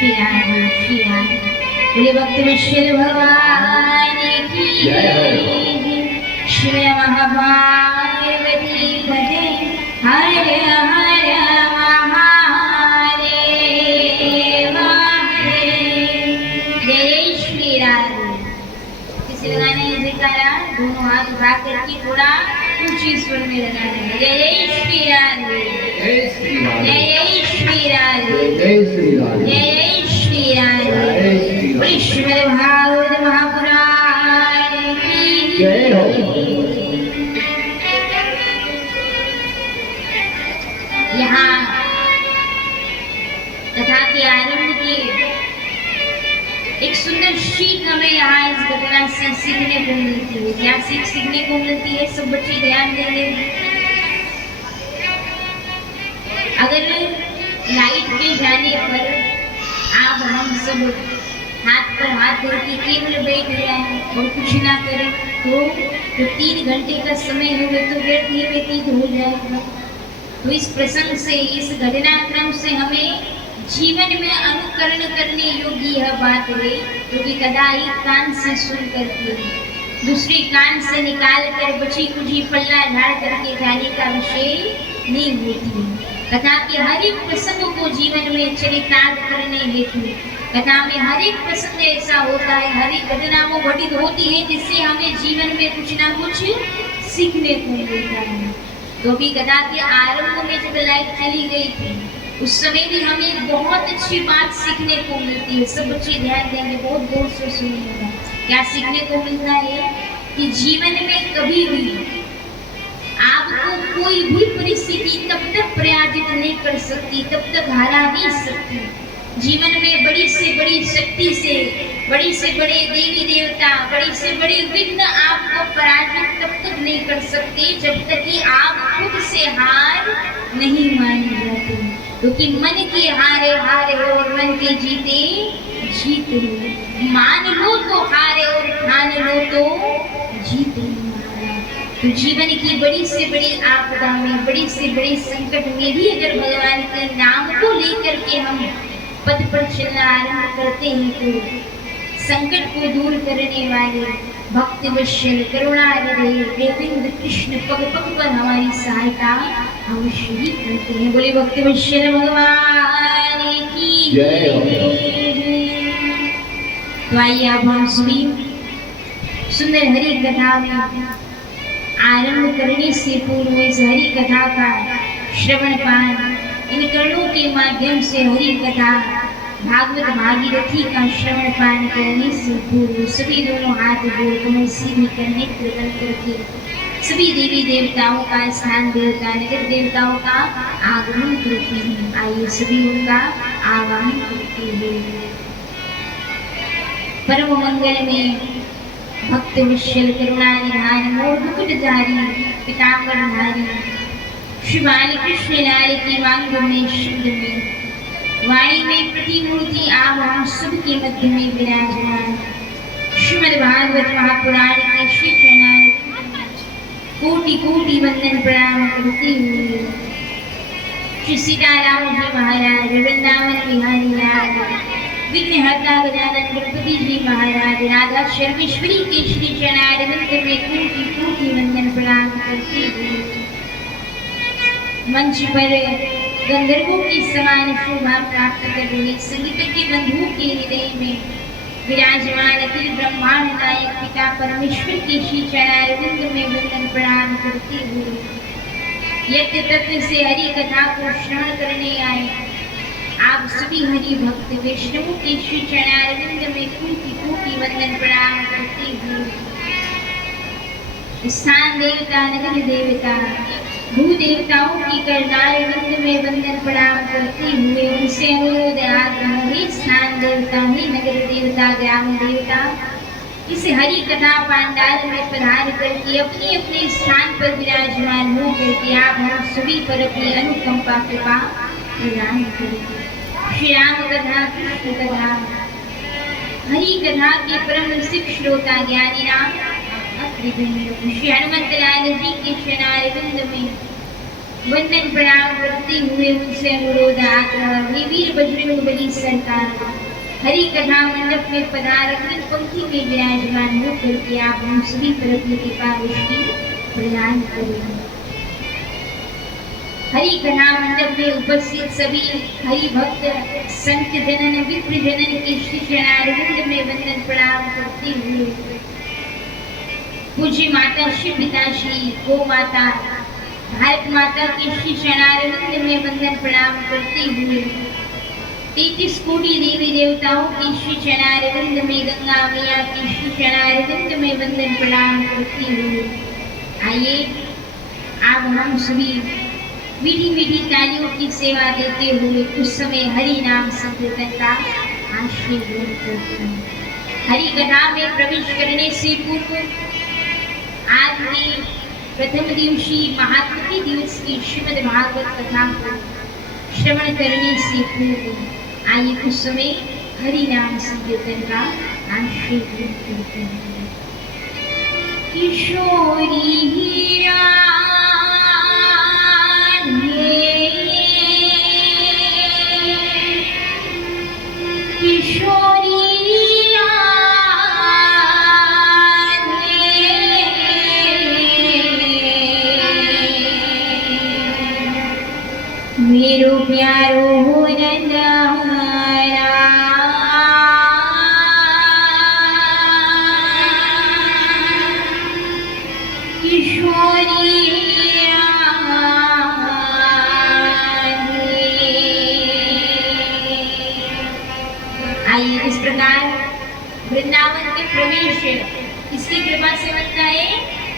श्री राधे श्री राधे। बोले भक्त विश्व भगवान की जय। श्री महाभारती पते हर हर महादेव जय श्री राधे। किसी लगाने जयकारा दोनों हाथ उठा करके थोड़ा ऊंची स्वर में लगाना। जय श्री राधे जय श्री राधे जय श्री राधे जय श्री राधे। श्रीमद् भागवत महापुराण की जय हो। यहाँ कथा के आरंभ की एक सुंदर सीख हमें यहाँ इस घटना से सीखने को मिलती है। क्या सीख सीखने को मिलती है? सब बच्चे ध्यान देंगे। अगर लाइट के जाने पर आप हम सब हाथ पर हाथ धर के केवल बैठ जाए और कुछ ना करें तो 3 घंटे का समय होगा तो व्यर्थ ही व्यतीत हो जाएगा। तो इस प्रसंग से, इस घटनाक्रम से हमें जीवन में अनुकरण करने योग्य यह बात है, क्योंकि कदा एक कान से सुन करके दूसरे कान से निकाल कर बची कुची पल्ला झाड़ करके जाने का विषय नहीं होती है। कथा के हर एक प्रसंग को जीवन में चरितार्थ करने हेतु कथा में हर एक प्रसंग ऐसा होता है, हर एक घटना वो घटित होती है जिससे हमें जीवन में कुछ ना कुछ सीखने को मिलता है। तो भी कथा के आरंभ में जब लाइट चली गई थी उस समय भी हमें एक बहुत अच्छी बात सीखने को मिलती है। सब बच्चे ध्यान देंगे, बहुत गौर से सुनिएगा। क्या सीखने को मिलता है कि जीवन में कभी भी आपको कोई भी परिस्थिति तब तक पराजित नहीं कर सकती, तब तक हरा नहीं सकती। जीवन में बड़ी से बड़ी शक्ति से, बड़ी से बड़े देवी देवता, बड़ी से बड़े विघ्न आपको पराजित तब तक नहीं कर सकते जब तक कि आप खुद से हार नहीं मान जाते। क्योंकि मन के हारे हारे और मन के जीते जीते। मान लो तो हारे और ठान लो तो जीते। तो जीवन की बड़ी से बड़ी आपदा में, बड़ी से बड़ी संकट में भी अगर भगवान के नाम को लेकर के हम पद पर चलना आरंभ करते हैं तो संकट को दूर करने वाले भक्त वत्सल करुणा हृदय गोविंद कृष्ण पग पग पर हमारी सहायता अवश्य ही करते हैं। बोले भक्त वत्सल भगवान की जय। तो आइए अब हम सभी सुंदर हरि कथा में आरंभ करने से पूर्व इस हरि कथा का श्रवण पान, इन कर्णों के माध्यम से हरि कथा भागवत भागीरथी का श्रवण पान करने से पूर्व सभी दोनों हाथ जोड़ कमर सीधी करने बंद करके सभी देवी देवताओं का, स्थान देवता, नगर देवताओं का आगमन करते हैं। आइए सभी उनका आवाहन करते हैं। परम मंगल में भक्त विश्वल करुणा निधान मोर मुकुटधारी पीतांबरधारी श्री बाल कृष्ण लाल की वांग में शुद्ध में वाणी में प्रतिमूर्ति आप हम सबके मध्य में विराजमान श्रीमद् भागवत महापुराण के श्री चरणारविंद कोटि कोटि वंदन प्रणाम करती हुई श्री सीताराम जी महाराज, वृंदावन बिहारी लाल, विघ्नहर्ता गजानन गणपति जी महाराज, राधा शर्मेश्वरी के श्री चरणारविंद में कोटि कोटि वंदन प्रणाम करती हुई मंच पर गंधर्वों की समान शोभा प्राप्त कर रही संगीत के बंधुओं के हृदय में विराजमान अखिल ब्रह्मांड नायक पिता परमेश्वर के श्री चरणारविंद में वंदन प्रणाम करते हुए यज्ञ तत्व से हरि कथा को श्रवण करने आए आप सभी हरि भक्त वैष्णवों के श्री चरणारविंद में कोटि कोटि वंदन प्रणाम करते हुए स्थान देवता, नगर देवता, भू देवताओं की करतारविंद में वंदन प्रणाम करते हुए उनसे अनुरोध हे स्थान देवता, हे नगर देवता, ग्राम देवता, इस हरि कथा पांडाल में पधार करके अपने अपने स्थान पर विराजमान हो करके आप हम सभी पर अपनी अनुकंपा कृपा प्रदान करें। श्री राम कथा, कृष्ण कथा, हरि कथा के परम सिख श्रोता ज्ञानी राम श्री हनुमत लाल जी के चरणारविंद में वंदन प्रणाम करते हुए उनसे अनुरोध आग्रह, हे वीर बजरंग बली सरकार, हरि कथा मंडप में पधार अपनी पंक्ति में विराजमान होकर के आप हम सभी पर अपनी कृपा दृष्टि प्रदान करें। हरि कथा मंडप में उपस्थित सभी हरि भक्त संत जनन विप्र जनन के श्री चरणारविंद में वंदन प्रणाम करते हुए पूज्य माता श्री पिता श्री गो माता भारत माता के श्री चरणारविंद में वंदन प्रणाम करते हुए 33 कोटि देवी देवताओं के श्री चरणारविंद में गंगा मैया के श्री चरणारविंद में वंदन प्रणाम करते हुए आइए अब हम सभी मीठी मीठी तालियों की सेवा देते हुए कुछ समय हरि नाम संकीर्तन का आश्रय ग्रहण करते हैं। हरि कथा में प्रवेश करने से पूर्व आज के प्रथम दिवसीय महात्मकी दिवस की श्रीमद् भागवत कथा को श्रवण करने से पूर्व आइए कुछ समय हरि नाम संकीर्तन का आश्रय ग्रहण करते हैं। किशोरी हीरा मेरो प्यारो नंदलाला किशोरी आइए इस प्रकार वृंदावन के प्रवेश किसकी कृपा से बनता है?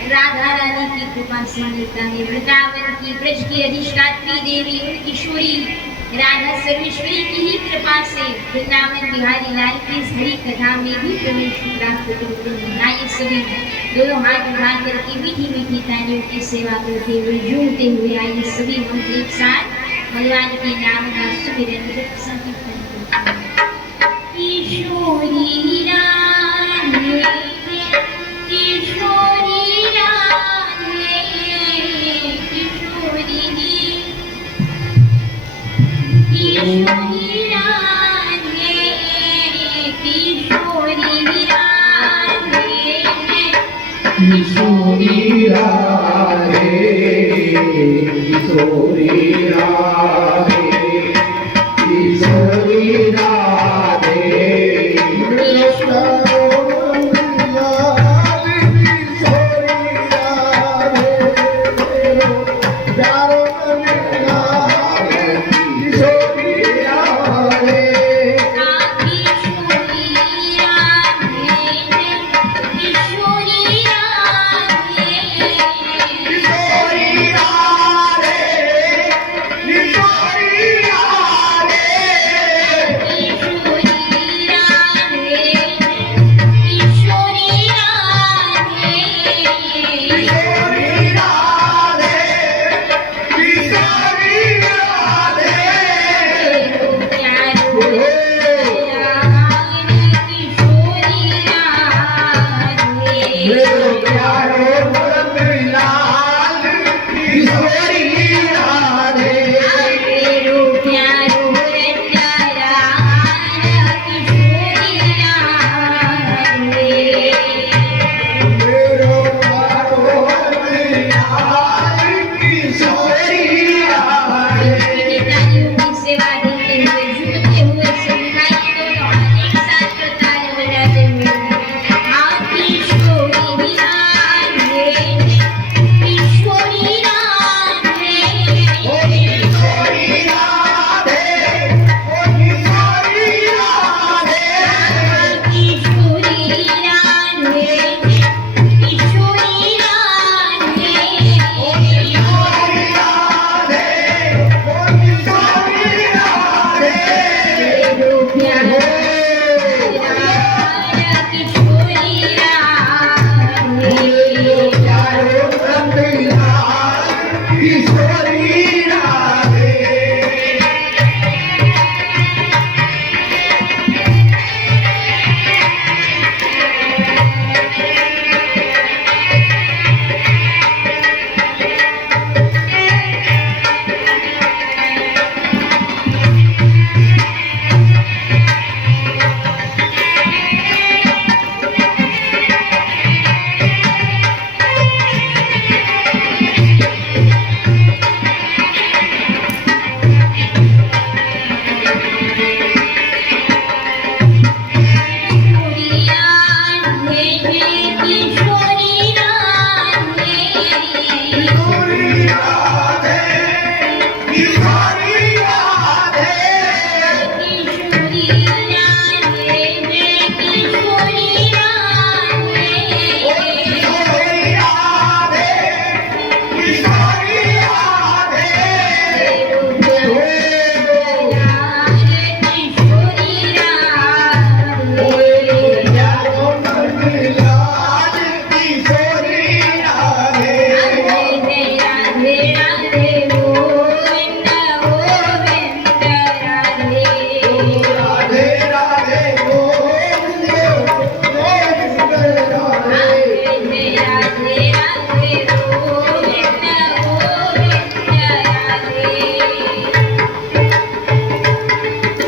राधा रानी की कृपा से मिलता है। वृंदावन की ब्रज की अधिष्ठात्री देवी उन किशोरी राधा सर्वेश्वरी की ही कृपा से वृंदावन बिहारी लाल की इस हरि कथा में भी प्रवेश प्राप्त करते हैं। आइए सभी दोनों हाथ उठा करके मीठी मीठी तालियों की सेवा करते हुए झूमते हुए आइए सभी हम एक साथ भगवान के नाम का सुमिरन संकीर्तन करते हैं। किशोरी राधे किशोरी राधे किशोरी किशोरी राधे किशोरी राधे किशोरी राधे किशोरी राधे किशोरी राधे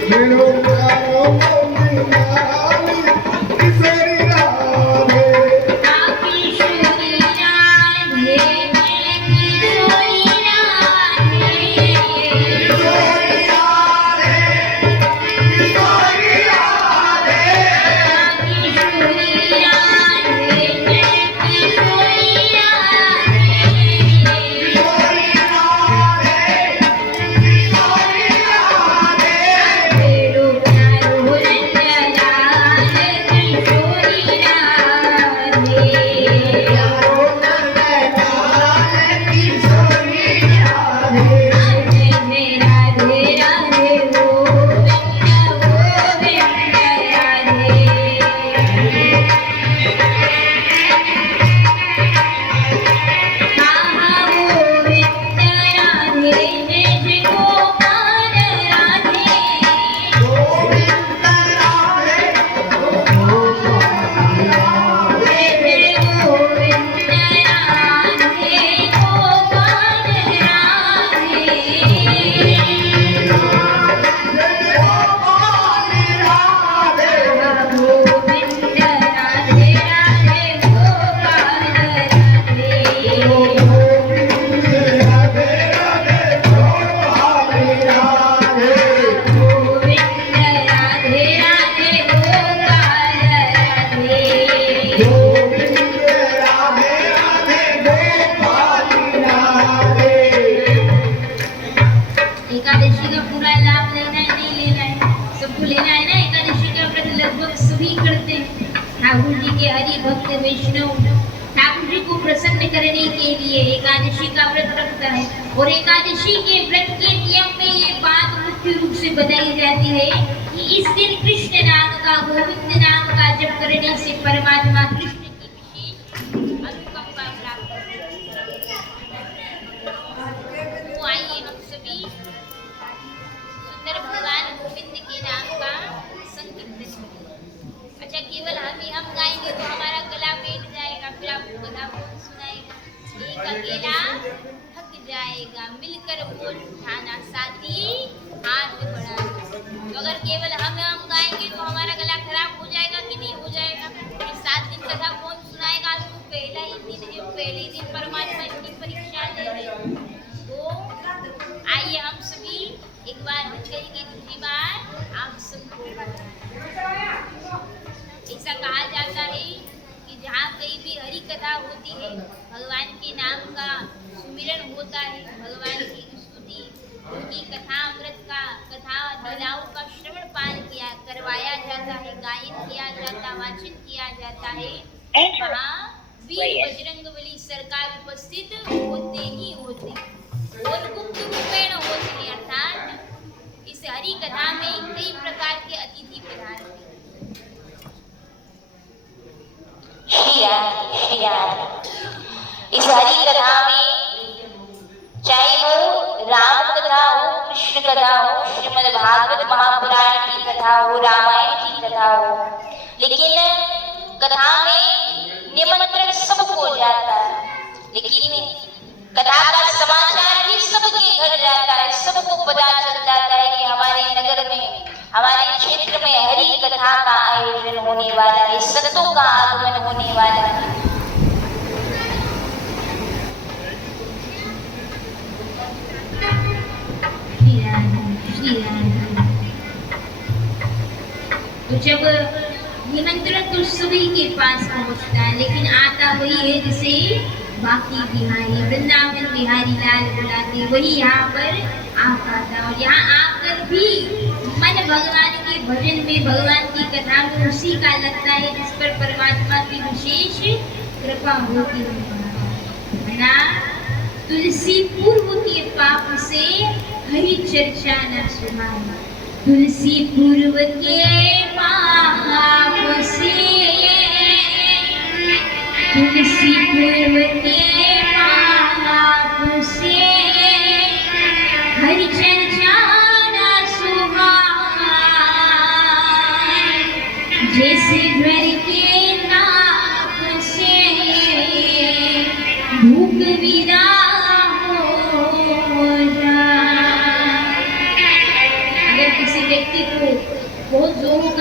मेरो प्यारो मोहनी किशोरी राधे किशोरी राधे किशोरी राधे किशोरी राधे किशोरी राधे किशोरी राधे किशोरी राधे मेरो प्यारो रंगलाल किशोरी राधे राधे राधे राधे गोविंद गोविंद राधे गोविंद राधे जय जय गोपाल राधे जय जय गोविंद राधे गोपाल राधे गोविंद राधे राधे गोपाल राधे गोविंद राधे राधे गोपाल राधे एकादशी का पूरा लाभ लेना है नहीं लेना है सबको लेना है ना। एकादशी का व्रत लगभग सभी करते हैं। ठाकुर जी के हरि भक्त वैष्णव ठाकुर जी को प्रसन्न करने के लिए एकादशी का व्रत रखता है। और एकादशी के व्रत के नियम में ये बात मुख्य रूप से बताई जाती है कि इस दिन कृष्ण नाम का गोविंद नाम का जप करने से परमात्मा कृष्ण की विशेष अनुकंपा प्राप्त होती है। तो आइए हम सभी सुंदर भगवान गोविंद के नाम का संकीर्तन करें। अच्छा केवल हम गाएंगे तो हमारा गला बैठ जाएगा, फिर आपको कथा कौन सुनाएगा? एक अकेला थक जाएगा, मिलकर बोल उठाना साथी हाथ बढ़ाना। तो अगर केवल हम गाएंगे तो हमारा गला खराब हो जाएगा कि नहीं हो जाएगा? फिर 7 दिन कथा कौन सुनाएगा? आज तो पहला ही दिन है, पहले ही दिन परमात्मा की परीक्षा ले रहे हैं। तो आइए हम सभी एक बार हम कहेंगे, दूसरी बार आप सबको ऐसा कहा जाता है कि जहाँ कहीं भी हरि कथा होती है, भगवान के नाम का सुमिरन होता है, भगवान की स्तुति, उनकी कथा अमृत का कथा लीलाओं का श्रवण पान किया करवाया जाता है, गायन किया जाता, वाचन किया जाता है, वहाँ वीर बजरंगबली सरकार उपस्थित होते ही होते और गुप्त रूपेण होते हैं। अर्थात इस हरि कथा में कई प्रकार के अतिथि पधारते हैं। इस हरि कथा में चाहे वो राम कथा हो, कृष्ण कथा हो, श्रीमद् भागवत महापुराण की कथा हो, रामायण की कथा हो, लेकिन कथा में निमंत्रण सबको जाता है, लेकिन कथा का समाचार भी सबके घर जाता है। सबको पता चल जाता है कि हमारे नगर में, हमारे क्षेत्र में हरि कथा का आयोजन होने वाला है, संतों का आगमन होने वाला है। तो जब निमंत्रण तो सभी के पास पहुंचता है, लेकिन आता वही है जिसे बाकी बिहारी वृंदावन बिहारी लाल बुलाते, वही यहाँ पर आ पाता। और यहाँ आकर भी मन भगवान के भजन में, भगवान की कथा में उसी का लगता है जिस पर परमात्मा की विशेष कृपा होती है ना। तुलसी पूर्व के पाप से हरि चर्चा न सुहाए, तुलसी पूर्व के पाप से, तुलसी पूर्व के पाप से हरि चर्चा न सुहाए। जैसे ज्वर के ताप से भूख विदा हो जाए। अगर किसी व्यक्ति को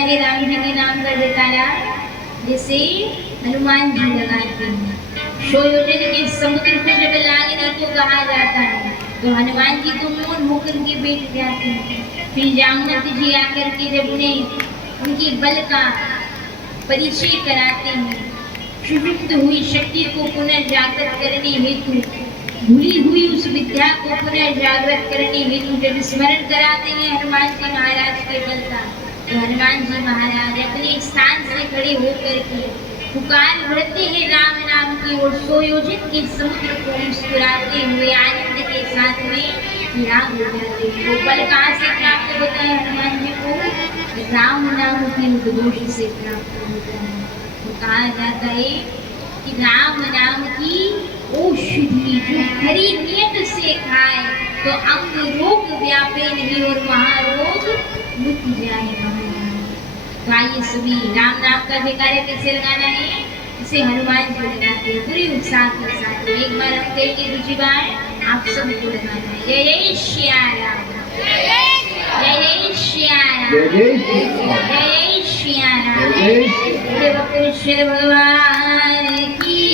लगाएंगे राम जी के नाम का जयकारा जैसे हनुमान जी लगाते हैं। सोयोजन के समुद्र को जब लागने को कहा जाता है तो हनुमान जी तो मौन होकर के बैठ जाते हैं। फिर जामवंत जी आकर के जब उन्हें उनके बल का परिचय कराते हैं, सुषुप्त हुई शक्ति को पुनर्जागृत करने हेतु, भूली हुई उस विद्या को पुनर्जागृत करने हेतु जब स्मरण कराते हैं हनुमान जी महाराज के बल का, तो हनुमान जी महाराज अपने स्थान से खड़े होकर के पुकार भरते हैं राम नाम की और सोयोजन के समुद्र को मुस्कुराते हुए आनंद के साथ में विराम हो जाते हैं। वो बल कहाँ से प्राप्त होता है हनुमान जी को? राम नाम के उद्घोष से प्राप्त होता है। तो कहा जाता है कि राम नाम की औषधि जो हरि नियत से खाए तो अंग रोग व्यापे नहीं और महारोग मिट जाएगा। तो आइए सभी राम नाम का जयकारा कैसे लगाना है, इसे हनुमान जी लगाते हैं पूरी उत्साह के साथ। एक बार हम कहेंगे, दूसरी बार आप सबको लगाना है। जय जय श्री राम, जय जय श्री राम, जय जय श्री राम, जय कृष्ण भगवान की।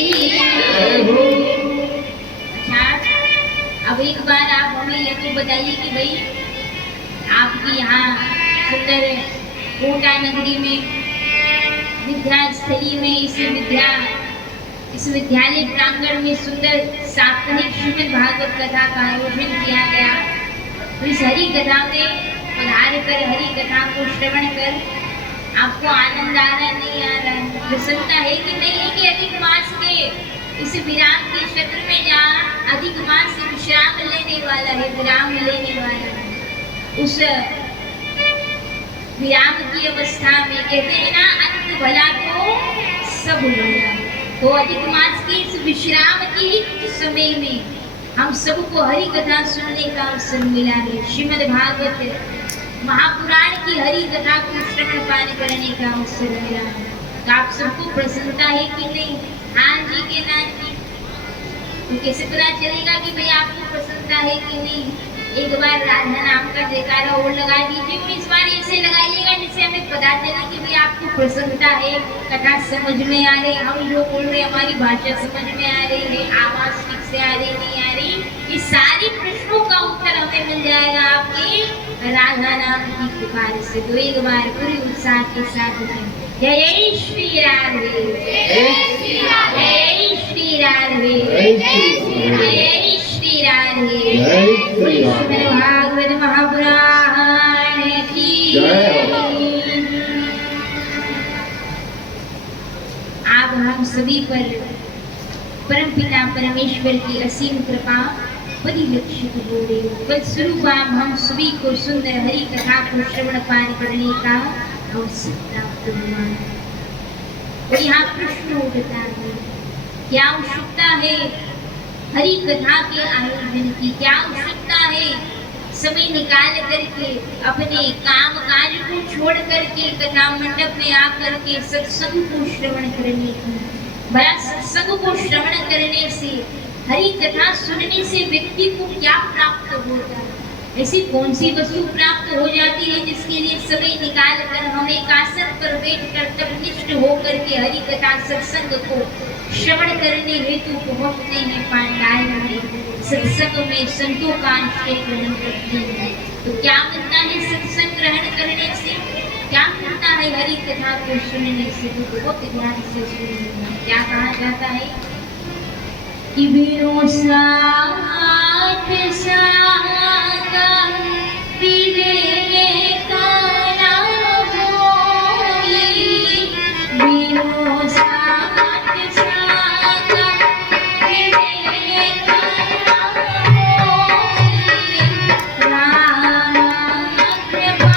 अच्छा, अब एक बार आप हमें ये तो बताइए कि भाई आपके यहाँ सुंदर कोटा नगरी में विद्यास्थली में इस विद्यालय प्रांगण में सुंदर साप्ताहिक श्रीमद् भागवत कथा का आयोजन किया गया। तो इस हरि कथा में पधार कर हरि कथा को श्रवण कर आपको आनंद आ रहा नहीं आ रहा है, प्रसन्नता है कि नहीं है कि अधिक मास के इस विराम के क्षेत्र में जहाँ अधिक मास विश्राम लेने वाला है, विराम लेने वाला है, उस विराम की अवस्था में कहते हैं ना, अंत भला तो सब भला। तो अधिक मास के इस विश्राम के ही समय में हम सबको हरि कथा सुनने का अवसर मिला है। श्रीमद् भागवत महापुराण की हरि कथा को श्रवण पान करने का अवसर मिला है। तो आप सबको प्रसन्नता है कि नहीं? हाँ जी के ना जी? तो कैसे पता चलेगा कि भाई आपको प्रसन्नता है कि नहीं? एक बार राधा नाम का जयकारा और लगा दीजिए और इस बार ऐसे लगाइएगा जिससे हमें पता चले कि भाई आपको प्रसन्नता है, कथा समझ में आ रही, हम जो बोल रहे हमारी भाषा समझ में आ रही है, आवाज ठीक से आ रही नहीं आ रही, ये सारी प्रश्नों का उत्तर हमें मिल जाएगा आपके राधा नाम की पुकार से। तो एक बार पूरी उत्साह के साथ जय जय श्री राधे, जय श्री राधे, जय श्री राधे, जय श्री राधे, श्रीमद् भागवत महापुराण की। आप हम सभी पर परमपिता परमेश्वर की असीम कृपा परिलक्षित हो रही है। फलस्वरूप हम सभी को सुंदर हरि कथा को श्रवण पान करने का अवसर प्राप्त हुआ। और यहाँ प्रश्न उठता है, क्या आवश्यकता है हरि कथा के आयोजन की? क्या आवश्यकता है समय निकाल करके अपने काम काज को छोड़ करके कथा मंडप में आकर के सत्संग को श्रवण करने की? भला सत्संग को श्रवण करने से, हरि कथा सुनने से व्यक्ति को क्या प्राप्त होता है? ऐसी कौन सी वस्तु प्राप्त हो जाती है जिसके लिए समय निकाल कर हम एक आसन पर बैठकर तपनिष्ठ होकर के हरि कथा सत्संग को श्रवण करने हेतु पहुंचते हैं, पांडाल में सत्संग में संतों का आश्रय ग्रहण करते हैं? तो क्या मिलता है सत्संग ग्रहण करने से? क्या मिलता है हरि कथा को सुनने से? तो बहुत ध्यान से सुनिए। क्या कहा जाता है कि बिनो साथ सागम विवेक ना होई, बिनो साथ सागम विवेक ना होई, राम कृपा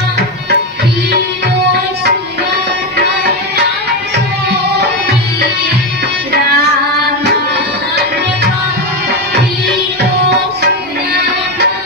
बिनो सुगम ना सोई, राम कृपा बिनो सुगम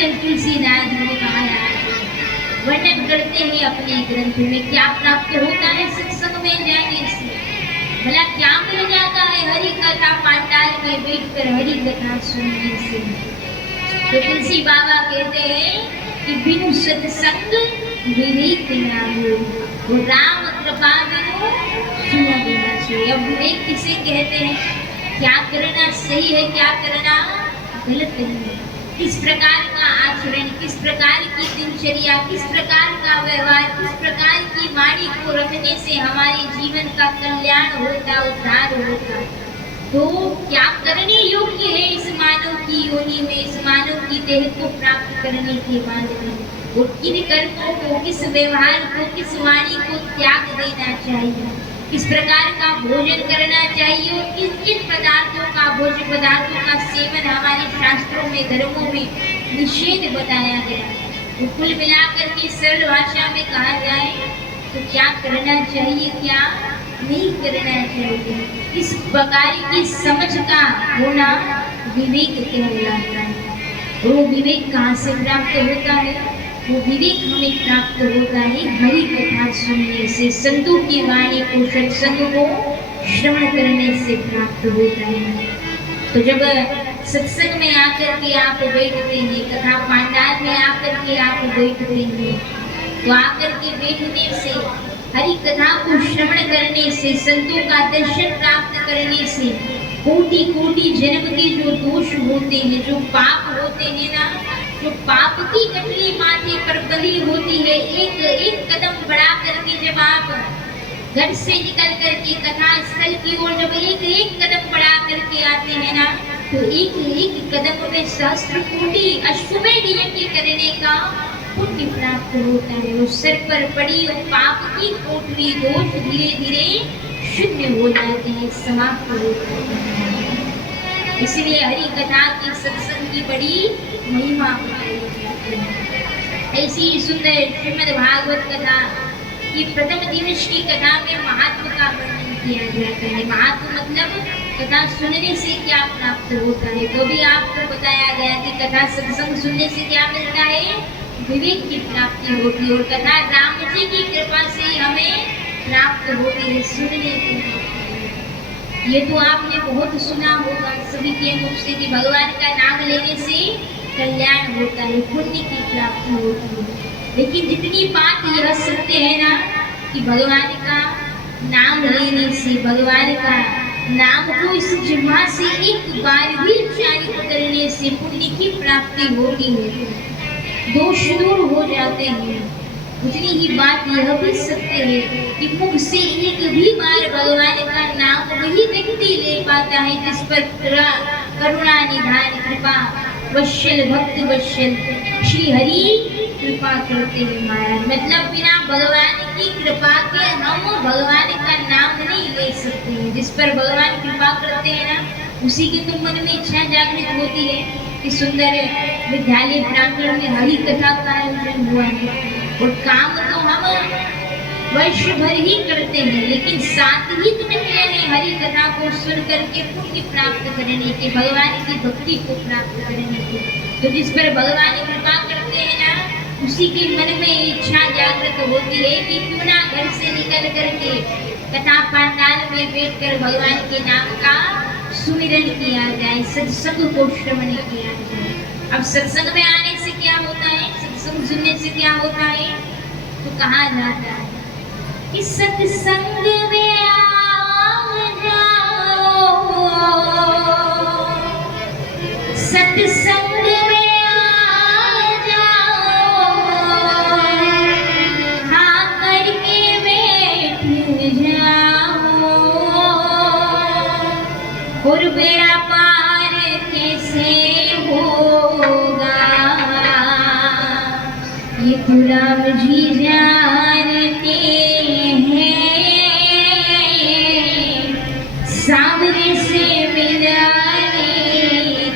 सुंदर तुलसीदास जी ने कहा वर्णन करते हैं अपने ग्रंथ में क्या प्राप्त होता है सत्संग में जाने से, भला क्या मिल जाता है हरि कथा पांडाल में बैठकर हरि कथा सुनने से। तो तुलसी बाबा कहते हैं कि बिनु सत्संग विवेक ना हो, वो राम कृपा बिनु सुना देना चाहिए। अब विवेक किसे कहते हैं, क्या करना सही है क्या करना गलत है, किस प्रकार का आचरण, किस प्रकार की दिनचर्या, किस प्रकार का व्यवहार, किस प्रकार की वाणी को रखने से हमारे जीवन का कल्याण होता, उद्धार होता। तो क्या करने योग्य है इस मानव की योनि में, इस मानव की देह को प्राप्त करने के बाद में, और किन कर्मों को, किस व्यवहार को, किस वाणी को त्याग देना चाहिए, किस प्रकार का भोजन करना चाहिए और किन किन पदार्थों का, भोज्य पदार्थों का सेवन हमारे शास्त्रों में, धर्मों में निषेध बताया गया। तो कुल मिलाकर के सरल भाषा में कहा जाए तो क्या करना चाहिए क्या नहीं करना चाहिए, इस प्रकार की समझ का होना विवेक कहलाता है। वो विवेक कहाँ से प्राप्त होता है, वो विवेक हमें प्राप्त होता है हरि कथा सुनने से, संतों की वाणी को, सत्संग को श्रवण करने से प्राप्त होता है। तो जब सत्संग में आकर के आप बैठते हैं, कथा पांडाल में आकर के आप बैठते हैं, तो आकर के बैठने से, हरि कथा को श्रवण करने से, संतों का दर्शन प्राप्त करने से कोटि कोटि जन्म के जो दोष होते हैं, जो पाप होते हैं ना, जो पाप की गठरी माथे पर बली होती है, एक एक कदम बढ़ा करके जब आप घर से निकल करके कथा स्थल की ओर जब एक एक कदम बढ़ा करके आते हैं ना, तो एक एक कदम में सहस्त्र कोटि अश्वमेध यज्ञ करने का पुण्य प्राप्त होता है। उस सिर पर पड़ी और पाप की कोटरी दोष धीरे धीरे शून्य हो जाते हैं, समाप्त हो जाते हैं। इसलिए हरि कथा की, सत्संग की बड़ी महिमा बताई जाती है। ऐसी सुंदर श्रीमद् भागवत कथा की प्रथम दिवस की कथा में महात्मा का वर्णन किया जाता है। महात्मा मतलब कथा सुनने से क्या प्राप्त होता है, तो भी आपको बताया गया कि कथा सत्संग सुनने से क्या मिलता है, विवेक की प्राप्ति होती है, और कथा राम जी की कृपा से हमें प्राप्त होती है सुनने को। ये तो आपने बहुत सुना होगा सभी के मुख से कि भगवान का नाम लेने से कल्याण होता है, पुण्य की प्राप्ति होती है। लेकिन जितनी बात यह सत्य है ना कि भगवान का नाम लेने से, भगवान का नाम को इस जिह्वा से एक बार भी उच्चारित करने से पुण्य की प्राप्ति होती है, दोष दूर हो जाते हैं। उतनी ही बात यह भी सत्य है कि मुख से एक भी बार भगवान का नाम वही व्यक्ति ले पाता है जिस पर करुणा निधान कृपा वत्सल भक्त वत्सल श्री हरि कृपा करते हैं महाराज। मतलब बिना भगवान की कृपा के हम भगवान का नाम नहीं ले सकते हैं। जिस पर भगवान कृपा करते हैं ना, उसी के तो मन में इच्छा जागृत होती है कि सुंदर विद्यालय प्रांगण में हरि कथा का आयोजन हुआ है, और काम तो हम वर्ष भर ही करते हैं, लेकिन साथ ही तो निकले हैं हरि कथा को सुन करके पुण्य प्राप्त करने के, भगवान की भक्ति को प्राप्त करने के। तो जिस पर भगवान कृपा करते हैं ना, उसी के मन में इच्छा जागृत होती है कि क्यों ना घर से निकल करके कथा पांडाल में बैठकर भगवान के नाम का सुमिरन किया जाए, सत्संग को श्रवण किया जाए। अब सत्संग में आने से क्या होता है, सत्संग सुनने से क्या होता है, तो कहा जाता है कि सत्संग में आ जाओ, सत्संग में आ जाओ, हाँ करके बैठ जाओ, और बेड़ा पार कैसे होगा ये तो राम जी जानते हैं, सामने से मिलाने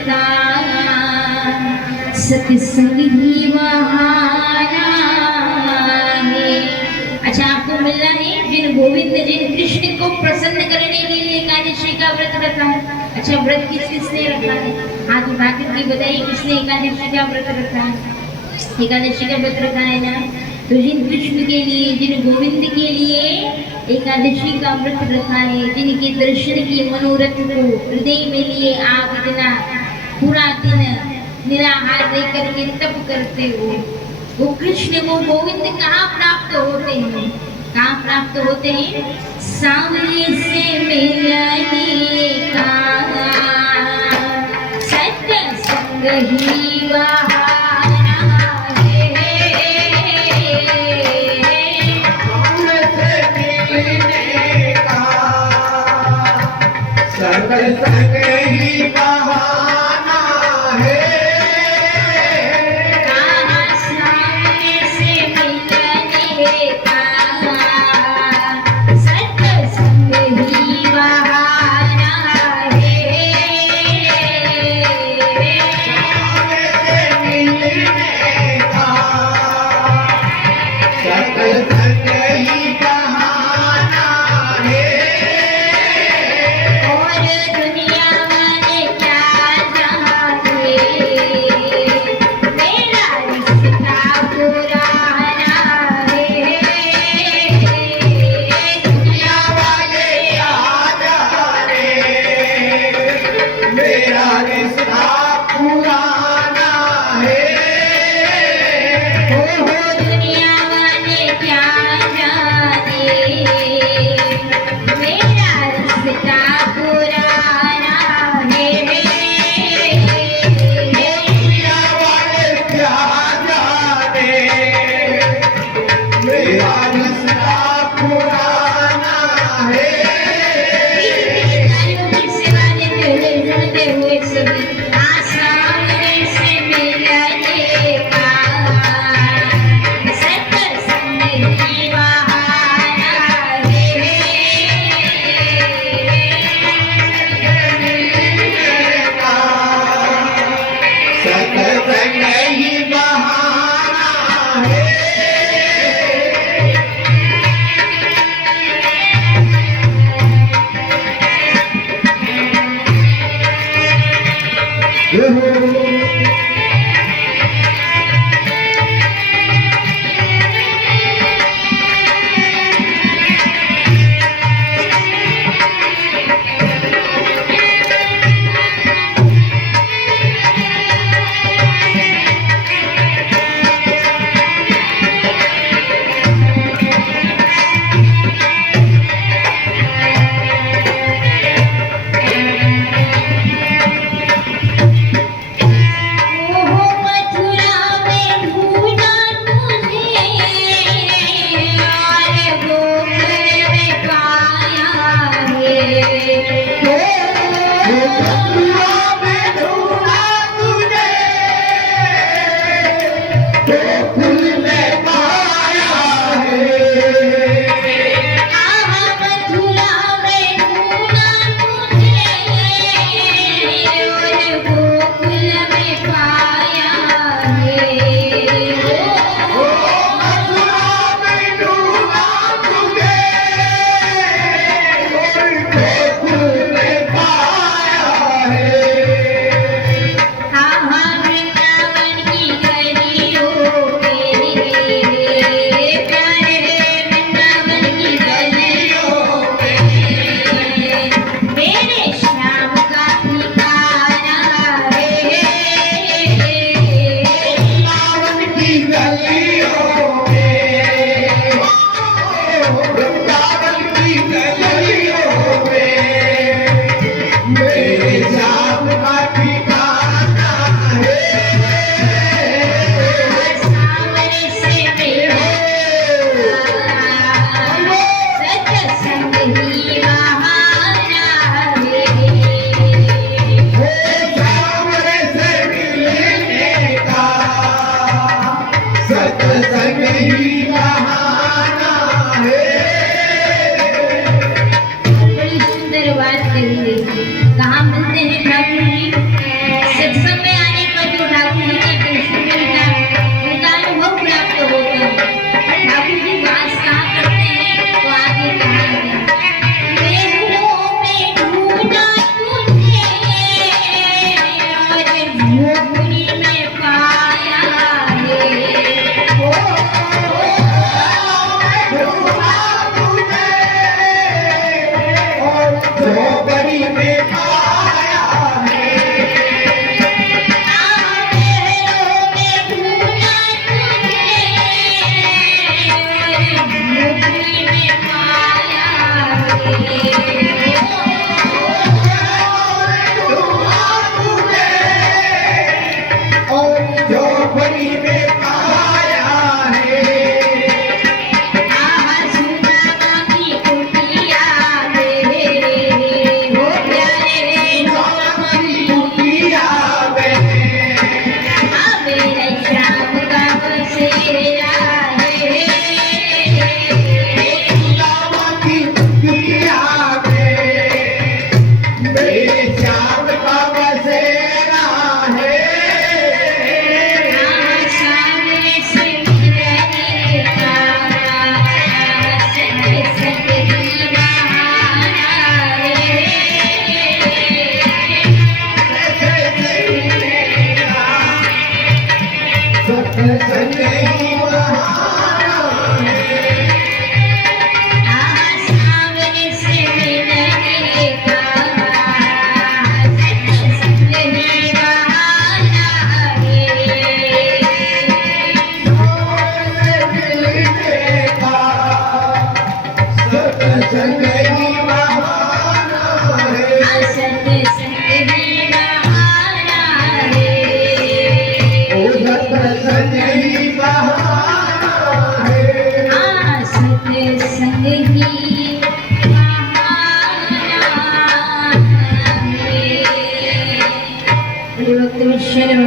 का सत्संग ही बहाना है। अच्छा, आपको मिलना है जिन गोविंद जिन कृष्ण को प्रसन्न करने के लिए एकादशी का व्रत रखा है। अच्छा, व्रत किसने रखा है? हाथ उठा करके बताइए, किसने एकादशी का व्रत रखा है? एकादशी का व्रत रखा है ना? तो जिन कृष्ण के लिए जिन गोविंद के लिए एकादशी का व्रत रखा है, जिनके दर्शन की मनोरथ को हृदय में लिए आप इतना पूरा दिन निराहार रह करके तप करते हो, वो कृष्ण वो गोविंद कहाँ प्राप्त होते हैं? कहाँ प्राप्त होते हैं? सामने से मिलने का सत्य संग ही बहाना है। सामने से मिलने का सत्संग ही बहाना है। सामने से मिलने का सत्य संग ही बहाना है। सामने से मिलने का सत्संग ही बहाना है। और दुनिया वाले क्या जाने, मेरा रिश्ता पुराना है। दुनिया वाले क्या जाने, मेरा रिश्ता पुराना है। हो दुनिया वाले क्या जाने, मेरा रिश्ता पुराना है। दुनिया वाले क्या जाने, मेरा रिश्ता पुराना है। सेवा देते हुए जुड़ते हुए सभी सामने से मिलने का सत्य संग ही बहाना है। सत्संग ही बहाना है।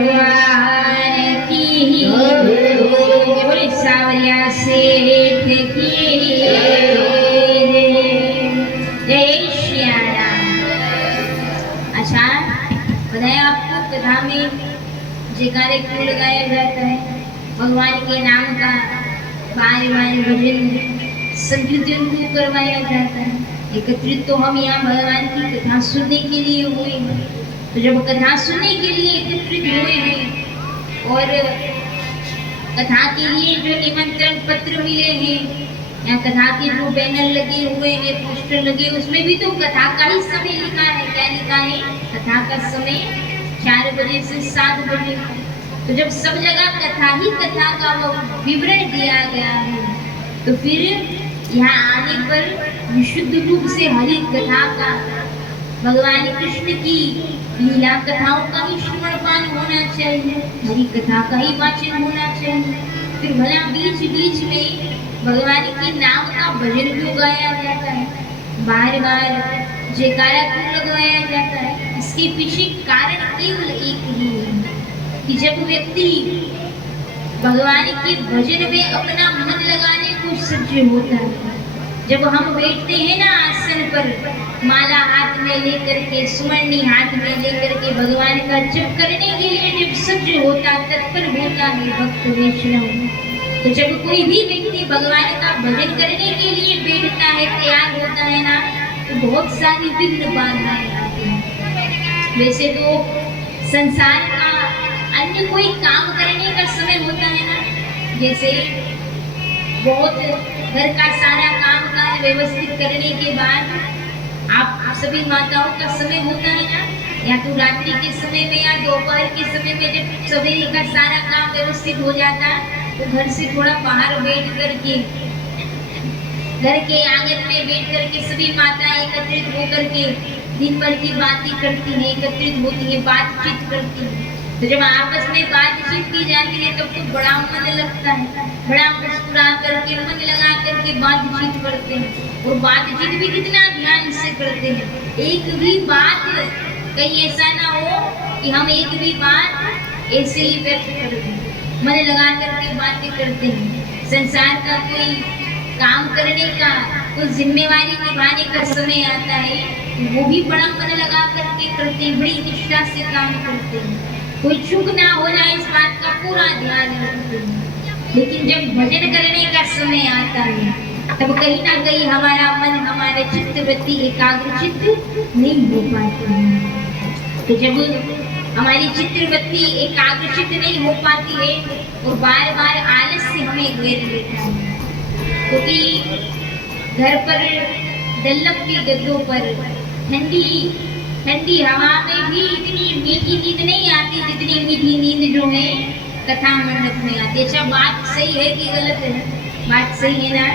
भगवान की बोले सावरिया सेठ की जय श्री राम। अच्छा बताया आपको कथा में जयकारे क्यों लगाया जाता है? भगवान के नाम का बार बार भजन संकीर्तन क्यों करवाया जाता है? एकत्रित तो हम यहाँ भगवान की कथा सुनने के लिए हुए हैं। तो जब कथा सुनने के लिए एकत्रित हुए हैं और कथा के लिए जो निमंत्रण पत्र मिले हैं या कथा के जो बैनर लगे हुए हैं, पोस्टर लगे, उसमें भी तो कथा का ही समय लिखा है। क्या लिखा है? कथा का समय 4 बजे से 7 बजे। तो जब सब जगह कथा ही कथा का वो विवरण दिया गया है, तो फिर यहाँ आने पर विशुद्ध रूप से हरि कथा का, भगवान कृष्ण की लीला कथाओं का ही श्रवणपान होना चाहिए, हरि कथा का ही वाचन होना चाहिए। फिर भला बीच बीच में भगवान के नाम का भजन क्यों गाया जाता है? बार बार जयकारा क्यों लगवाया जाता है? इसके पीछे कारण केवल एक ही है कि जब व्यक्ति भगवान के भजन में अपना मन लगाने को सज्ज होता है, जब हम बैठते हैं ना आसन पर, माला हाथ में लेकर के, सुवर्णी हाथ में लेकर के भगवान का जप करने के लिए जब सज्ज होता, तत्पर होता है भक्त वैष्णव, तो जब कोई भी व्यक्ति भगवान का भजन करने के लिए बैठता है, तैयार होता है ना, तो बहुत सारी विघ्न बाधाएं आती हैं। वैसे तो संसार का अन्य कोई काम करने का समय होता है ना, जैसे बहुत घर का सारा काम काज व्यवस्थित करने के बाद आप सभी माताओं का समय होता है ना, या तो रात्रि के समय में या दोपहर के समय में जब सवेरे का सारा काम व्यवस्थित हो जाता, तो घर से थोड़ा बाहर बैठ करके, घर के आंगन में बैठ करके सभी माताएं एकत्रित होकर के दिन भर की बातें करती हैं, एकत्रित होती है, बातचीत करती है। तो जब आपस में बातचीत की जाती है तब तो बड़ा मन लगता है, बड़ा मुस्कुरा करके मन लगा करके बातचीत करते हैं, और बातचीत भी कितना ध्यान से करते हैं। एक भी बात कहीं ऐसा ना हो कि हम एक भी बात ऐसे ही व्यक्त कर दें, मन लगा करके बातें करते हैं। संसार का कोई काम करने का, कोई जिम्मेवारी निभाने का समय आता है, वो भी बड़ा मन लगा करके करते हैं, बड़ी निष्ठा से काम करते हैं, कोई चूक ना हो जाए इस बात का पूरा ध्यान रखते हैं। लेकिन जब भजन करने का समय आता है, तब कहीं ना कहीं हमारा मन, हमारे चित्तवृत्ति एकाग्र चित्त नहीं हो पाती है। तो जब हमारी चित्तवृत्ति एकाग्रचित नहीं हो पाती है और बार बार आलस्य हमें घेर लेता है, क्योंकि घर पर डल्लम के गद्दों पर ठंडी हवा में भी इतनी मीठी नींद नहीं आती जितनी मीठी नींद जो है कथा मंडप में आती है। अच्छा, बात सही है कि गलत है? बात सही है ना?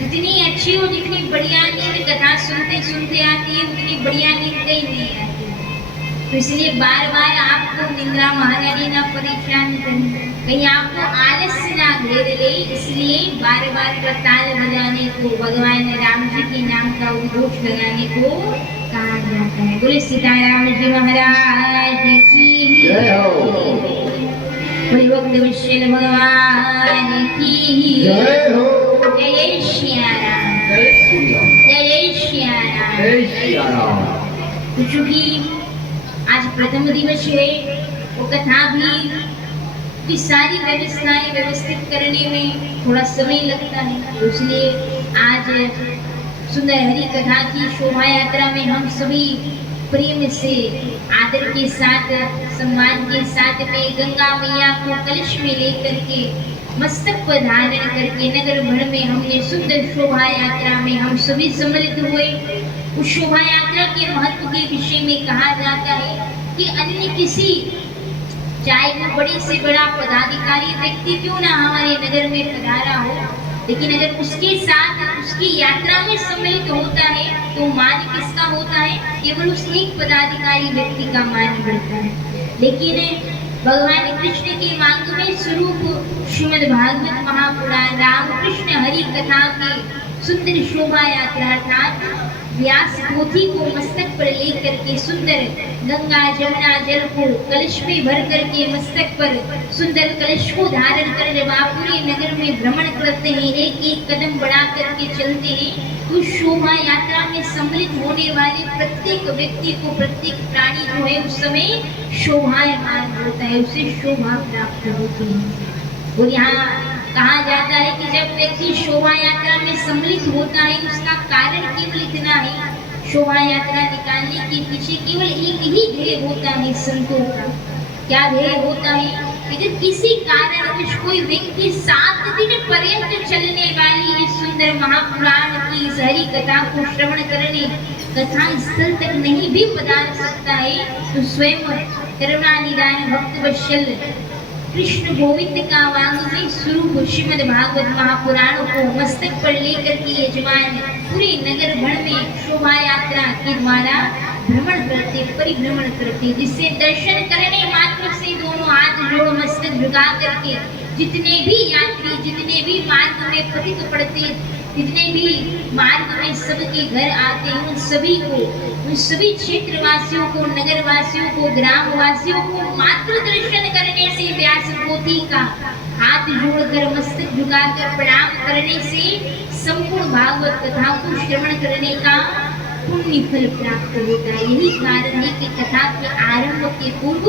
जितनी अच्छी और जितनी बढ़िया नींद कथा सुनते सुनते आती है, उतनी बढ़िया नींद कहीं नहीं आती। तो इसलिए बार बार आपको निंद्रा महारानी ना परेशान करे, कहीं आपको आलस्य ना घेर ले, इसलिए बार बार करताल बजाने को, भगवान राम जी के नाम का उद्घोष लगाने को कहा जाता है। बोले सीताराम जी महाराज की जय हो, बोले भक्त वत्सल भगवान की जय हो, जय श्री राम, जय श्री राम, जय श्री राम, जय श्री राम। तो चूंकि आज प्रथम दिवस है, वो कथा भी सारी व्यवस्थाएं व्यवस्थित करने में थोड़ा समय लगता है, इसलिए आज सुंदर हरि कथा की शोभा यात्रा में हम सभी प्रेम से, आदर के साथ, सम्मान के साथ में गंगा मैया को कलश में लेकर के मस्तक पर धारण करके नगर भर में हमने सुंदर शोभा यात्रा में हम सभी सम्मिलित हुए। उस शोभा यात्रा के महत्व के विषय में कहा जाता है कि अन्य किसी, चाहे वो बड़े से बड़ा पदाधिकारी व्यक्ति क्यों ना हमारे नगर में पधारा हो, लेकिन अगर उसके साथ उसकी यात्रा में सम्मिलित होता है तो मान किसका होता है? केवल उस एक पदाधिकारी व्यक्ति का मान बढ़ता है। लेकिन भगवान कृष्ण के मांगमय स्वरूप श्रीमद् भागवत महापुराण रामकृष्ण हरि कथा की सुंदर शोभा यात्रा अर्थात व्यास पोथी को मस्तक पर लेकर के सुंदर गंगा जमुना जल को कलश में भर करके मस्तक पर सुंदर कलश को धारण कर जब आप पूरे नगर में भ्रमण करते हैं, एक एक कदम बढ़ा करके चलते हैं, तो शोभा यात्रा में सम्मिलित होने वाले प्रत्येक व्यक्ति को, प्रत्येक प्राणी जो है उस समय शोभायमान होता है, उसे शोभा प्राप्त होती है। और यहाँ कहा जाता है कि जब व्यक्ति शोभा यात्रा में सम्मिलित होता है, उसका कारण केवल इतना है, शोभा यात्रा निकालने के पीछे केवल एक ही ध्येय होता है संतों का। क्या ध्येय होता है? कि किसी कारणवश कोई व्यक्ति 7 दिन पर्यंत चलने वाली इस सुंदर महापुराण की इस हरि कथा को श्रवण करने कथा स्थल तक नहीं भी पधार सकता है, तो स्वयं करुणा निधान भक्त वत्सल कृष्ण गोविंद का वांग्मय स्वरूप श्रीमद् भागवत महापुराण को मस्तक पर लेकर के यजमान पूरे नगर भर में शोभा यात्रा के द्वारा भ्रमण करते, परिभ्रमण करते, जिससे दर्शन करने मात्र से दोनों हाथ जोड़ मस्तक झुका करके जितने भी यात्री, जितने भी मार्ग में पथिक पड़ते, जितने भी मार्ग में सबके घर आते हैं, उन सभी को, उन सभी क्षेत्रवासियों को, नगरवासियों को, ग्रामवासियों को मात्र दर्शन करने से, व्यास पोथी का हाथ जोड़कर मस्तक झुकाकर प्रणाम करने से संपूर्ण भागवत कथा को श्रवण करने का पुण्य फल प्राप्त होता है। यही कारण है कि कथा के आरंभ के पूर्व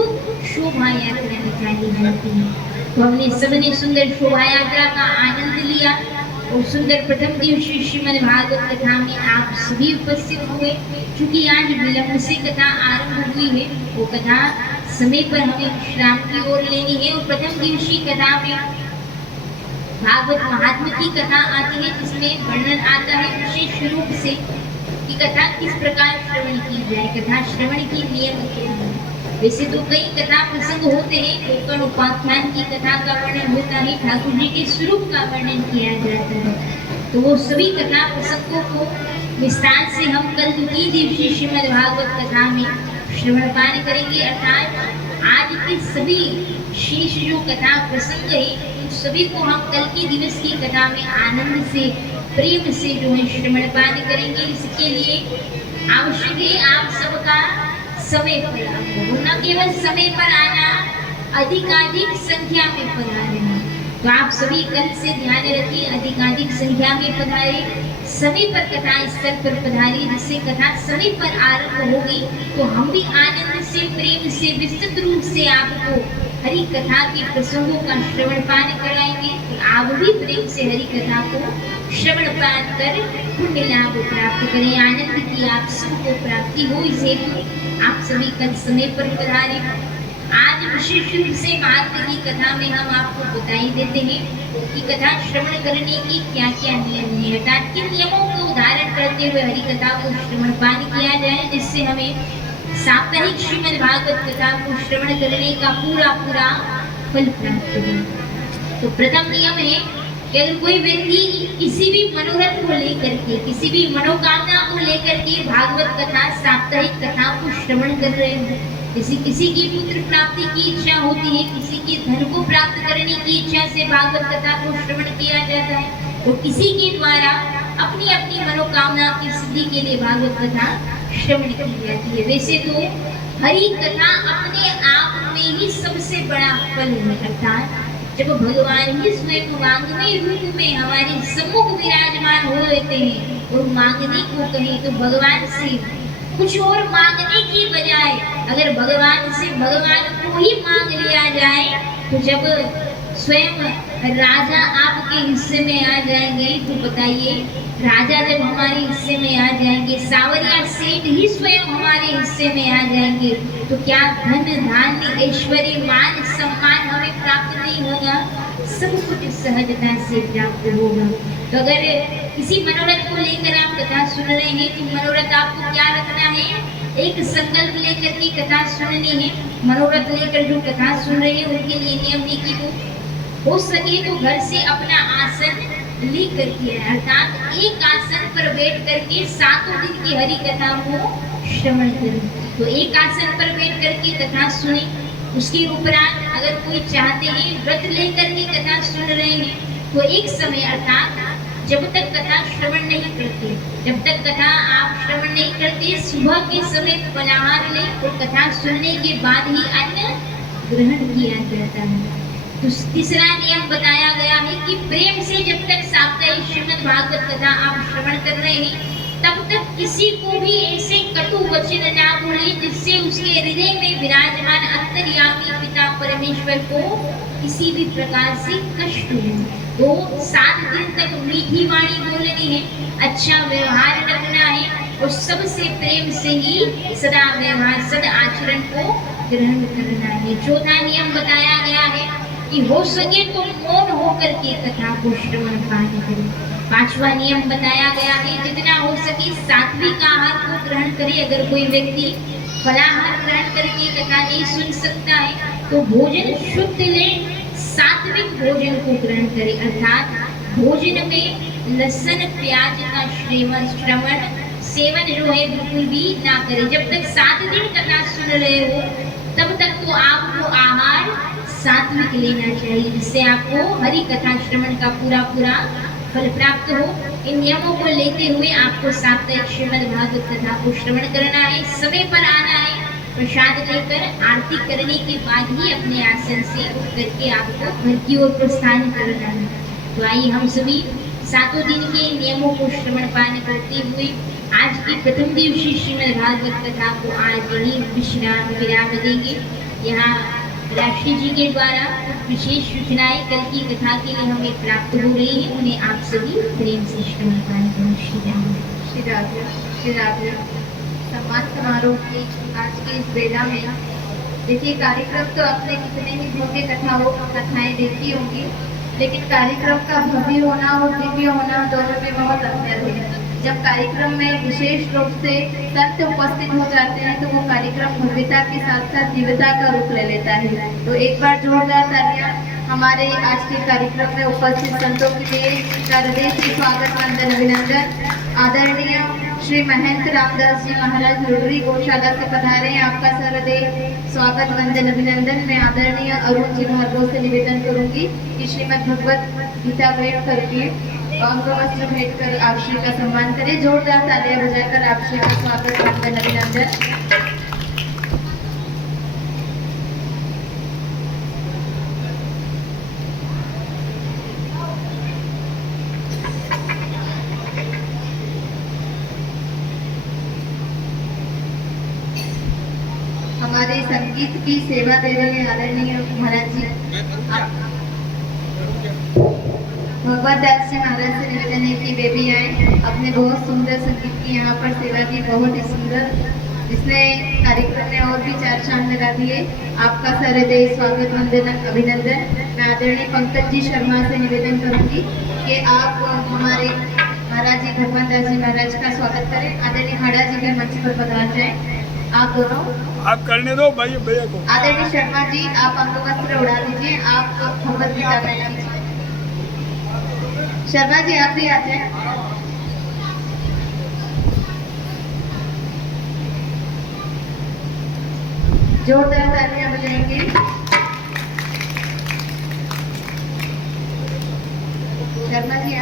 शोभा यात्रा निकाली जाती है। तो हमने सबने सुंदर शोभा यात्रा का आनंद लिया और सुंदर प्रथम दिवसीय श्रीमद् भागवत कथा में आप सभी उपस्थित हुए। चूंकि आज विलंब से कथा आरंभ हुई है, वो कथा समय पर हमें विश्राम की ओर लेनी है। और प्रथम दिवसीय कथा में भागवत महात्म्य की कथा आती है, जिसमें वर्णन आता है विशेष रूप से कि कथा किस प्रकार श्रवण की जाए, कथा श्रवण की नियम क्या है। वैसे तो कई कथा प्रसंग होते हैं, कोकण उपाख्यान की कथा का वर्णन होता है, ठाकुर जी के स्वरूप का वर्णन किया जाता है, तो वो सभी कथा प्रसंगों को विस्तार से हम कल द्वितीय दिवसीय श्रीमद् भागवत कथा में श्रवणपान करेंगे। अर्थात आज के सभी शेष जो कथा प्रसंग है, उन सभी को हम कल के दिवस की कथा में आनंद से, प्रेम से जो है श्रवणपान करेंगे। इसके लिए आवश्यक है आप सबका समय पर आना, न केवल समय पर आना, अधिकाधिक संख्या में पधारना। तो आप सभी कल से ध्यान रखिए, अधिकाधिक संख्या में पधारे, समय पर कथा स्थल पर पधारे, जिससे कथा समय पर आरंभ होगी तो हम भी आनंद से, प्रेम से, विस्तृत रूप से आपको हरि कथा के प्रसंगों का श्रवण पान कराएंगे। आप भी प्रेम से हरि कथा को श्रवण पान कर पुण्य लाभ प्राप्त करें, आनंद की आप सबको प्राप्ति हो। इस हेतु आप सभी कल समय पर पधारे। आज विशेष रूप से महात्म्य की कथा में हम आपको बताई देते हैं कि कथा श्रवण करने की क्या क्या नियम है, अर्थात किन नियमों को उदाहरण करते हुए हरि कथा को श्रवण पान किया जाए, जिससे हमें साप्ताहिक श्रीमद् भागवत कथा को श्रवण करने का पूरा फल प्राप्त हो। तो प्रथम नियम है कि अगर कोई व्यक्ति किसी भी मनोरथ को लेकर के, किसी भी मनोकामना को लेकर के भागवत कथा, साप्ताहिक कथा को श्रवण कर रहे हो, जैसे किसी की पुत्र प्राप्ति की इच्छा होती है, किसी की धन को प्राप्त करने की इच्छा से भागवत कथा को श्रवण किया जाता है, और किसी के द्वारा अपनी अपनी मनोकामना की सिद्धि के लिए भागवत कथा श्रवण की जाती है। वैसे तो हरि कथा अपने आप में ही सबसे बड़ा फल है, अर्थात जब भगवान ही स्वयं वांग्मय रूप में हमारे सम्मुख विराजमान हो रहते हैं और मांगने को कहें तो भगवान से कुछ और मांगने की बजाय अगर भगवान से भगवान को ही मांग लिया जाए, तो जब स्वयं राजा आपके हिस्से में आ जाएंगे, तो बताइए राजा जब हमारे हिस्से में आ जाएंगे, सावरिया सेठ ही स्वयं हमारे हिस्से में आ जाएंगे, तो क्या धन धान्य ऐश्वर्य मान सम्मान हमें प्राप्त नहीं होगा? सब कुछ सहजता से प्राप्त होगा। तो अगर किसी मनोरथ को लेकर आप कथा सुन रहे हैं, तो मनोरथ आपको क्या रखना है? एक संकल्प लेकर की कथा सुननी है। मनोरथ लेकर जो कथा सुन रहे हैं उनके लिए नियम है कि वो हो सके तो घर से अपना आसन लेकर के, अर्थात एक आसन पर बैठ करके 7 दिन की हरि कथा को श्रवण करें। तो एक आसन पर बैठ करके कथा सुने। उसके उपरांत अगर कोई चाहते हैं व्रत लेकर के कथा सुन रहे हैं, तो एक समय अर्थात जब तक कथा श्रवण नहीं करते, जब तक कथा आप श्रवण नहीं करते, सुबह के समय फलाहार नहीं और कथा सुनने के बाद ही अन्न ग्रहण किया जाता है। तो तीसरा नियम बताया गया है कि प्रेम से जब तक साप्ताहिक श्रीमद् भागवत कथा आप श्रवण कर रहे हैं तब तक किसी को भी ऐसे कटु वचन ना बोले जिससे उसके हृदय में विराजमान अंतर्यामी पिता परमेश्वर को किसी भी प्रकार से कष्ट हो। तो 7 दिन तक मीठी वाणी बोलनी है, अच्छा व्यवहार रखना है और सबसे प्रेम से ही सदा व्यवहार सद आचरण को ग्रहण करना है। चौथा नियम बताया गया है कि हो सके तो मौन होकर के कथा को श्रवण पाठ करें। 5वां नियम बताया गया है जितना हो सके सात्विक आहार को ग्रहण करे। अगर कोई व्यक्ति फलाहार ग्रहण करके कथा नहीं सुन सकता है तो भोजन शुद्ध ले, सात्विक भोजन को ग्रहण करे, अर्थात भोजन में लहसुन प्याज का श्रवण सेवन जो है बिल्कुल भी ना करे। जब तक 7 दिन कथा सुन रहे हो तब तक तो आपको आहार सात्विक लेना चाहिए, जिससे आपको हरि कथा श्रवण का पूरा फल प्राप्त हो। इन नियमों को लेते हुए आपको साप्ताहिक श्रीमद् भागवत कथा को श्रवण करना है, समय पर आना है, प्रसाद लेकर आरती करने के बाद ही अपने आसन से उठ करके आपको घर की ओर प्रस्थान करना है। तो आइए हम सभी 7 दिन के नियमों को श्रवण पान करते हुए आज की प्रथम दिवसीय श्रीमद् भागवत कथा को आज यही विराम देंगे। यहाँ राष्ट्रीय जी के द्वारा विशेष सूचनाएं कल की कथा के लिए हमें प्राप्त हो रही है, उन्हें आप सभी प्रेम से श्रवण पान करें। श्री राधे सम्मान समारोह की आज की इस बेला में देखिए, कार्यक्रम तो आपने कितने ही भव्य कथाएं देखी होंगी, लेकिन कार्यक्रम का भव्य होना और दिव्य होना दोनों में बहुत अंतर है। जब कार्यक्रम में विशेष रूप से संत उपस्थित हो जाते हैं तो वो कार्यक्रम भव्यता के साथ साथ दिव्यता का रूप ले लेता है। तो एक बार जोरदार तालियां हमारे आज के कार्यक्रम में उपस्थित संतों के लिए हृदय से स्वागत वंदन अभिनंदन। आदरणीय श्री महंत रामदास जी महाराज रुद्री गौशाला से पधारे हैं, आपका सहृदय स्वागत वंदन अभिनंदन। मैं आदरणीय अरुण जी भार्गव से निवेदन करूंगी कि श्रीमद् भगवत गीता भेंट करके अंगवस्त्र भेंट कर आप श्री का सम्मान करें। जोरदार तालियां बजाकर आप श्री का स्वागत वंदन अभिनंदन। हमारे संगीत की सेवा दे रहे हैं आदरणीय महाराज जी। भगवत दास जी महाराज से निवेदन है कि वे भी आए, अपने बहुत सुंदर संगीत की यहाँ पर सेवा की, बहुत ही सुंदर, जिसने कार्यक्रम में और भी 4 चांद लगा दिए। आपका सहृदय स्वागत वंदन अभिनंदन। मैं आदरणीय पंकज जी शर्मा से निवेदन करूंगी कि आप हमारे महाराज जी भगवत दास जी महाराज का स्वागत करें। आदरणीय हाड़ा जी के मंच पर पधार जाए। आप दोनों आप करने दो भैया को। आदरणीय शर्मा जी आप अंगवस्त्र उड़ा दीजिए, आप भगवत गीता में कीजिए। शर्मा जी आप भी आ जाए। जोरदार तालियां बजाएंगे। शर्मा जी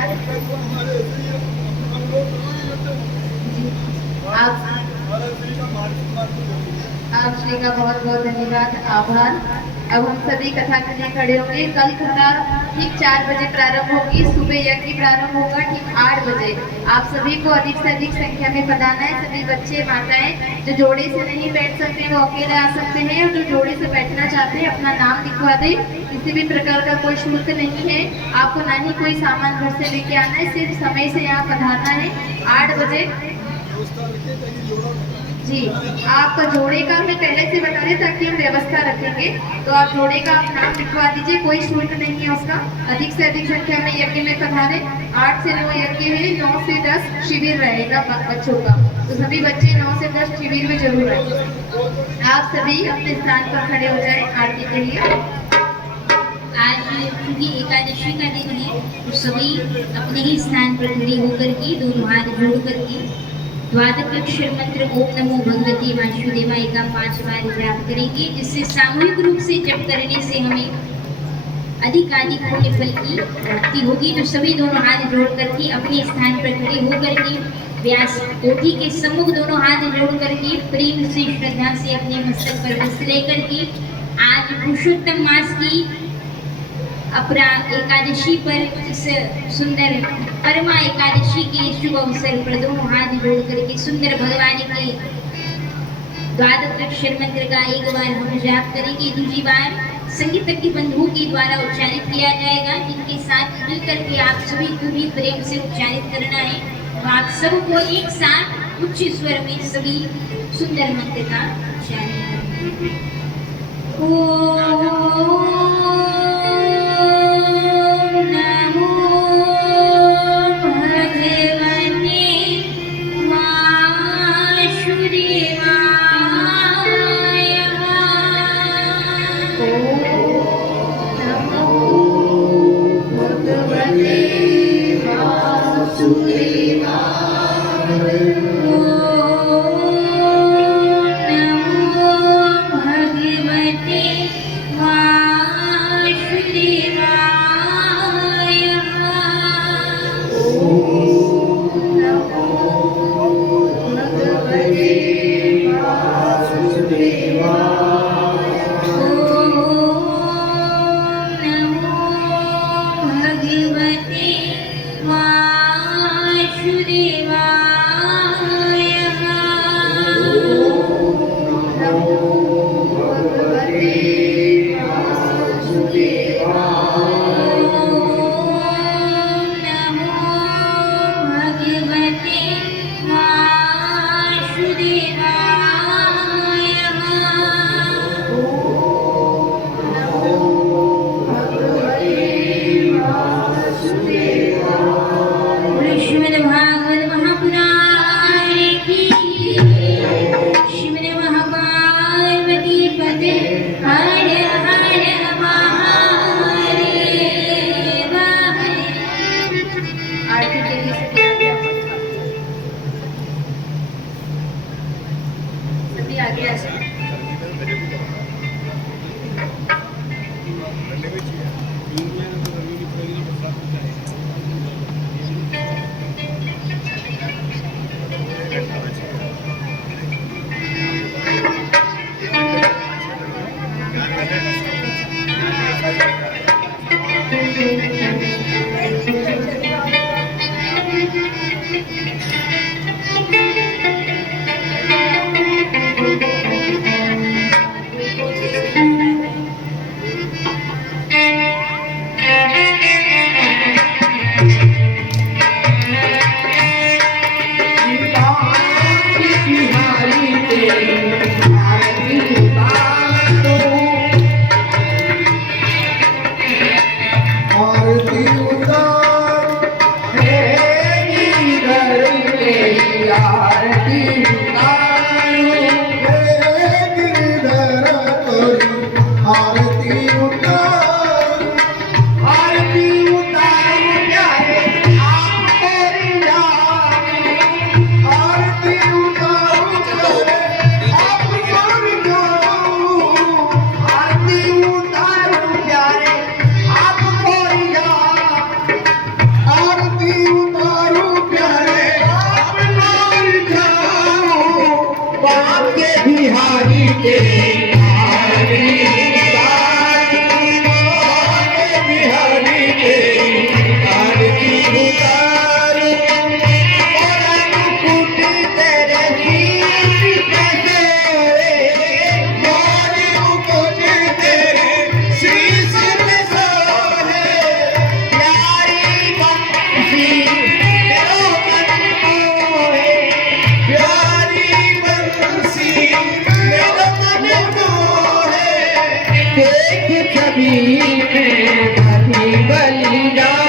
आप श्री का बहुत बहुत धन्यवाद, आभार। अब हम सभी कथा के लिए खड़े होंगे। कल कथा ठीक 4 बजे प्रारंभ होगी, सुबह यज्ञ प्रारंभ होगा ठीक 8 बजे। आप सभी को अधिक से अधिक संख्या में पधारना है। सभी बच्चे माताएं जो जोड़े से नहीं बैठ सकते वो अकेले आ सकते हैं, और जो जोड़े से बैठना चाहते हैं अपना नाम लिखवा दे। किसी भी प्रकार का कोई शुल्क नहीं है, आपको ना ही कोई सामान घर से लेके आना है, सिर्फ समय से यहाँ पधारना है 8 बजे। जी, आपका जोड़े का हमें पहले से बता दें ताकि हम व्यवस्था रखेंगे। तो आप जोड़े का आप नाम लिखवा दीजिए, कोई शुल्क नहीं है उसका। अधिक से अधिक संख्या में यज्ञ में पधारे। 8 से 9 यज्ञ है, 9 से 10 शिविर रहेगा बच्चों का। तो सभी बच्चे 9 से 10 शिविर में जरूर रहेंगे। आप सभी अपने स्थान पर खड़े हो जाए आरती के लिए। आज क्योंकि एकादशी का दिन है तो सभी अपने ही स्थान पर खड़े होकर के दोनों हाथ जोड़ करके द्वादशाक्षर मंत्र ओम नमो भगवती वासुदेवाय का 5 बार जाप करेंगे, जिससे सामूहिक रूप से जप करने से हमें अधिक पुण्य फल की प्राप्ति होगी। तो सभी दोनों हाथ जोड़ करके अपने स्थान पर खड़े होकर के व्यास कोठी के सम्मुख दोनों हाथ जोड़ करके प्रेम से श्रद्धा से अपने मस्तक पर हस्त लेकर के आज पुरुषोत्तम मास की अपरा एकादशी पर इस सुंदर परमा एकादशी के शुभ अवसर पर दोनों हाथ जोड़ करके सुंदर भगवान के द्वादश अक्षर मंत्र का एक बार हम जाप करेंगे, दूसरी बार संगीतज्ञ बंधुओं के द्वारा उच्चारित किया जाएगा, जिनके साथ मिलकर के आप सभी को भी प्रेम से उच्चारित करना है। तो आप सबको एक साथ उच्च स्वर में सभी सुंदर मंत्र का उच्चारण करेंगे। छवि में बलि बलिदान